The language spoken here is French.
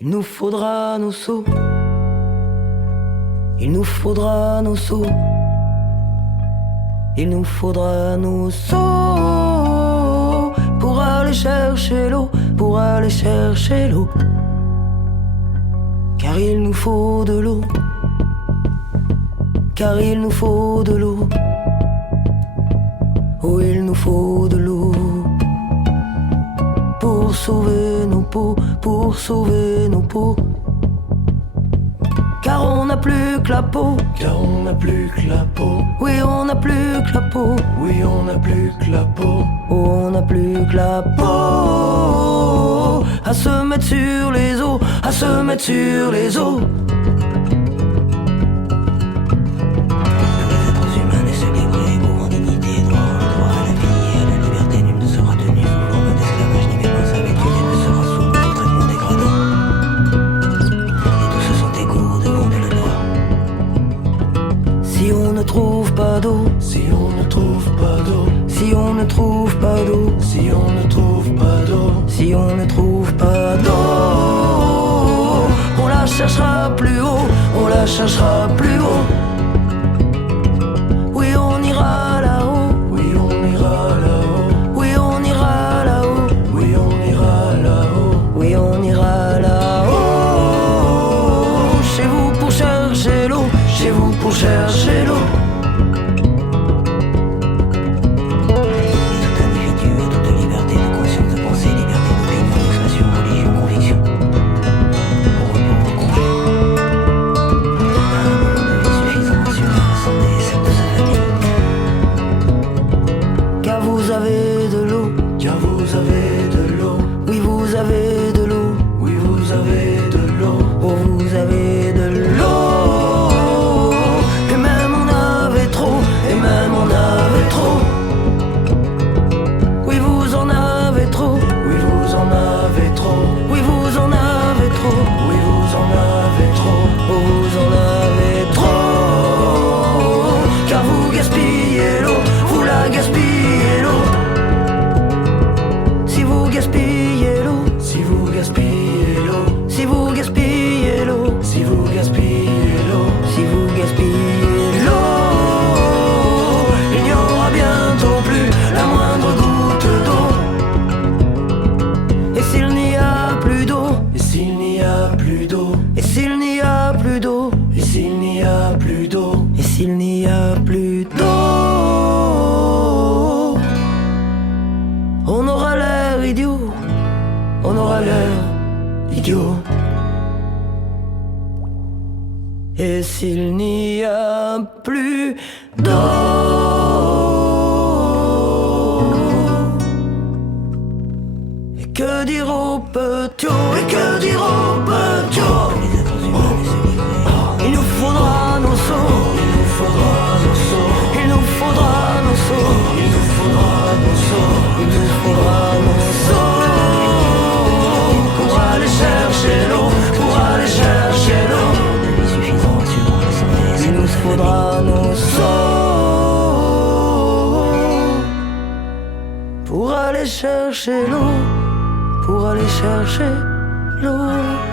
Il nous faudra nos seaux. Il nous faudra nos seaux. Il nous faudra nos seaux pour aller chercher l'eau, pour aller chercher l'eau. Car il nous faut de l'eau. Car il nous faut de l'eau. Oh, il nous faut de l'eau pour sauver nos peaux, pour sauver nos peaux. Car on n'a plus que la peau. Car on n'a plus que la peau. Oui, on n'a plus que la peau. Oui, on n'a plus que la peau. Oh, on n'a plus que la peau. À se mettre sur les os, à se mettre sur les os. Si on ne trouve pas d'eau, si on ne trouve pas d'eau, si on ne trouve pas d'eau, si on ne trouve pas d'eau, si on ne trouve pas d'eau, on la cherchera plus haut, on la cherchera plus haut. Oui, on ira là-haut, oui, on ira là-haut, oui, on ira là-haut, oui, on ira là-haut, oui, on ira là-haut. Chez vous pour chercher l'eau, chez vous pour chercher l'eau. Car vous avez de l'eau, car vous avez de l'eau, oui vous avez de l'eau, oui, vous avez de l'eau, oh vous avez de l'eau. Et même on avait trop, et même on avait trop. Oui vous en avez trop, oui, vous en avez trop, oui vous en avez trop, oui, vous en avez trop, oh vous en avez trop. Car vous gaspillez l'eau, vous la gaspillez l'eau. Si vous gaspillez l'eau, si vous gaspillez l'eau, si vous gaspillez l'eau, si vous gaspillez l'eau, si vous gaspillez l'eau, il n'y aura bientôt plus la moindre goutte d'eau. Et s'il n'y a plus d'eau, et s'il n'y a plus d'eau, et s'il n'y a plus d'eau, et s'il n'y a plus d'eau, et s'il n'y a plus d'eau, on aura l'air idiot, on aura l'air idiot. Et s'il n'y a plus d'eau, et que dire aux petits, et que dire aux petits, il nous faudra nos seaux, il nous faudra nos seaux, il nous faudra nos seaux, il nous faudra nos seaux, il nous faudra nos seaux pour aller chercher l'eau, pour aller chercher l'eau. Il nous faudra nos seaux pour aller chercher l'eau, pour aller chercher l'eau.